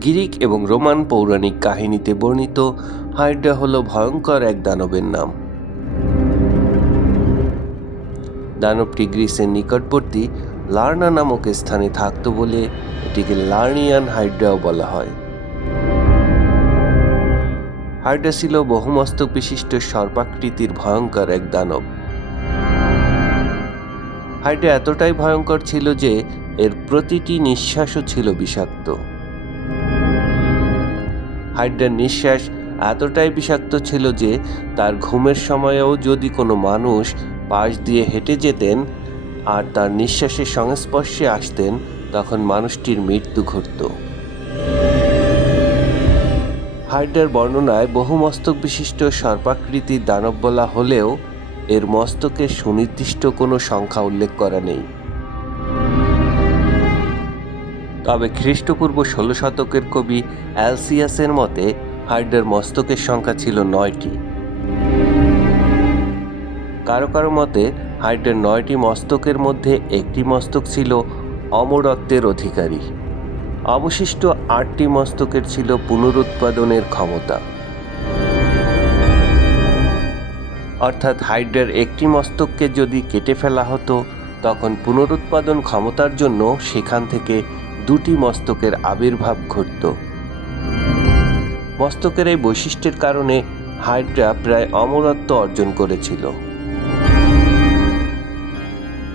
Greek এবং Roman পৌরাণিক কাহিনীতে বর্ণিত, হাইড্রা হলো ভয়ঙ্কর এক দানবের নাম। দানবটি গ্রিসের নিকটবর্তী লার্না নামক স্থানে থাকত বলে এটিকে লার্নিয়ান হাইড্রাও বলা হয়। হাইড্রা ছিল বহুমস্তক বিশিষ্ট সর্পাকৃতির ভয়ঙ্কর এক দানব। হাইড্রা এতটাই ভয়ঙ্কর ছিল যে এর প্রতিটি নিঃশ্বাসও ছিল বিষাক্ত। হাইড্রার নিঃশ্বাস এতটাই বিষাক্ত ছিল যে তার ঘুমের সময়েও যদি কোনো মানুষ পাশ দিয়ে হেঁটে যেতেন আর তার নিঃশ্বাসের সংস্পর্শে আসতেন, তখন মানুষটির মৃত্যু ঘটত। হাইড্রার বর্ণনায় বহু মস্তক বিশিষ্ট সর্পাকৃতির দানব বলা হলেও এর মস্তকে সুনির্দিষ্ট কোনো সংখ্যা উল্লেখ করা নেই। তবে খ্রিস্টপূর্ব ষোলো শতকের কবি অ্যালসিয়াসের মতে, হাইড্রার মস্তকের সংখ্যা ছিল নয়টি। কারও কারও মতে, হাইড্রার নয়টি মস্তকের মধ্যে একটি মস্তক ছিল অমরত্বের অধিকারী। অবশিষ্ট আটটি মস্তকের ছিল পুনরুৎপাদনের ক্ষমতা। অর্থাৎ হাইড্রার একটি মস্তককে যদি কেটে ফেলা হতো, তখন পুনরুৎপাদন ক্ষমতার জন্য সেখান থেকে দুটি মস্তকের আবির্ভাব ঘটত। মস্তকের এই বৈশিষ্ট্যের কারণে হাইড্রা প্রায় অমরত্ব অর্জন করেছিল।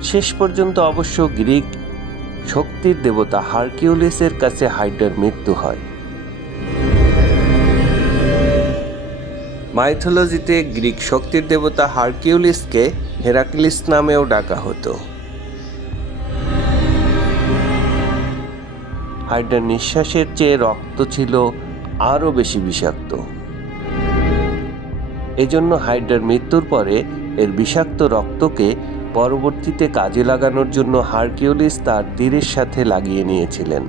শেষ পর্যন্ত অবশ্য গ্রিক শক্তির দেবতা হারকিউলিসের কাছে হাইড্রার মৃত্যু হয়। মাইথোলজিতে গ্রিক শক্তির দেবতা হারকিউলিসকে হেরাক্লিস নামেও ডাকা হতো। হাইড্রার নিঃশ্বাসের চেয়ে রক্ত ছিল আরও বেশি বিষাক্ত। এজন্য হাইড্রার মৃত্যুর পরে এর বিষাক্ত রক্তকে পরবর্তীতে কাজে লাগানোর জন্য হারকিউলিস তার তীরের সাথে লাগিয়ে নিয়েছিলেন।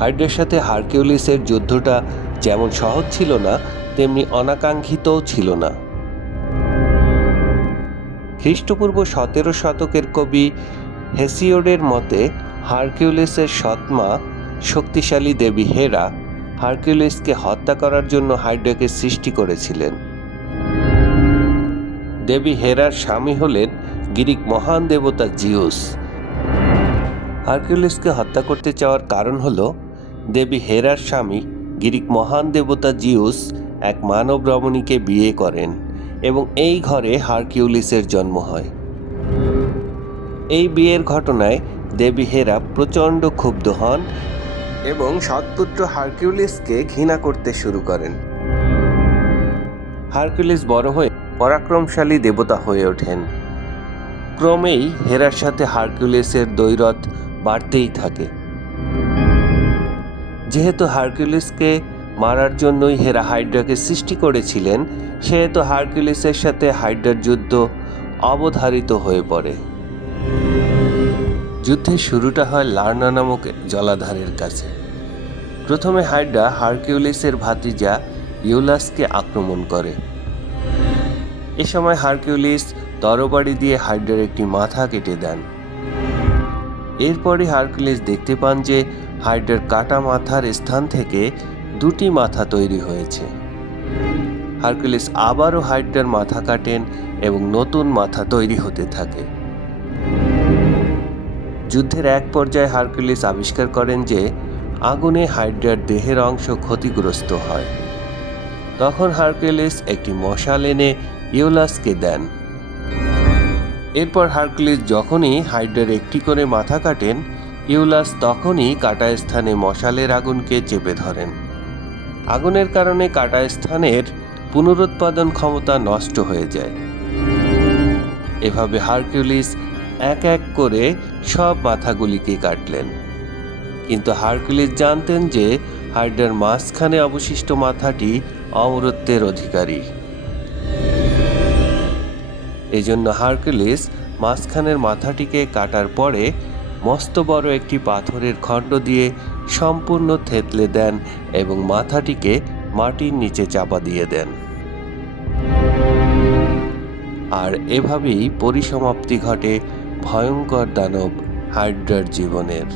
হাইড্রার সাথে হারকিউলিসের যুদ্ধটা যেমন সহজ ছিল না, তেমনি অনাকাঙ্ক্ষিতও ছিল না। খ্রিস্টপূর্ব সতেরো শতকের কবি হেসিওডের মতে, হারকিউলিসের সৎমা শক্তিশালী দেবী হেরা হারকিউলিসকে হত্যা করার জন্য হাইড্রাকে সৃষ্টি করেছিলেন। দেবী হেরার স্বামী হলেন গ্রিক মহান দেবতা জিউস। হারকিউলিসকে হত্যা করতে চাওয়ার কারণ হল, দেবী হেরার স্বামী গ্রিক মহান দেবতা জিউস এক মানব রমণীকে বিয়ে করেন এবং এই ঘরে হারকিউলিসের জন্ম হয়। এই বিয়ের ঘটনায় দেবী হেরা প্রচণ্ড ক্ষুব্ধ হন এবং সৎপুত্র হারকিউলিসকে ঘৃণা করতে শুরু করেন। হারকিউলিস বড় হয়ে পরাক্রমশালী দেবতা হয়ে ওঠেন। ক্রমেই হেরার সাথে হারকিউলিসের দৈরথ বাড়তেই থাকে। যেহেতু হারকিউলিসকে মারার জন্যই হেরা হাইড্রাকে সৃষ্টি করেছিলেন, সেহেতু হারকিউলিসের সাথে হাইড্রার যুদ্ধ অবধারিত হয়ে পড়ে। যুদ্ধের শুরুটা হয় লার্না নামক জলাধারের কাছে। প্রথমে হাইড্রা হারকিউলিসের ভাতিজা ইউলাসকে আক্রমণ করে। এ সময় হারকিউলিস তরবারি দিয়ে হাইড্রার একটি মাথা কেটে দেন। এরপরে হারকিউলিস দেখতে পান যে হাইড্রার কাটা মাথার স্থান থেকে দুটি মাথা তৈরি হয়েছে। হারকিউলিস আবারও হাইড্রার মাথা কাটেন এবং নতুন মাথা তৈরি হতে থাকে। যুদ্ধের এক পর্যায়ে হারকিউলিস আবিষ্কার করেন যে আগুনে হাইড্রার দেহের অংশ ক্ষতিগ্রস্ত হয়। তখন হারকিউলিস একটি মশাল এনে ইউলাসকে দেন। এরপর হারকিউলিস যখনই হাইড্রার একটি করে মাথা কাটেন, ইউলাস তখনই কাটা স্থানে মশালের আগুনকে চেপে ধরেন। আগুনের কারণে কাটা স্থানের পুনরুৎপাদন ক্ষমতা নষ্ট হয়ে যায়। এভাবে হারকিউলিস এক এক করে সব মাথাগুলিকে কাটলেন। কিন্তু হারকিউলিস জানতেন যে হাইড্রার মাঝখানে অবশিষ্ট মাথাটি অমরত্বের অধিকারী। এজন্য হারকিউলিস মাঝখানের মাথাটিকে কাটার পরে মস্ত বড় একটি পাথরের খণ্ড দিয়ে সম্পূর্ণ থেতলে দেন এবং মাথাটিকে মাটির নিচে চাপা দিয়ে দেন। আর এভাবেই পরিসমাপ্তি ঘটে ভয়ঙ্কর দানব হাইড্রার জীবনের।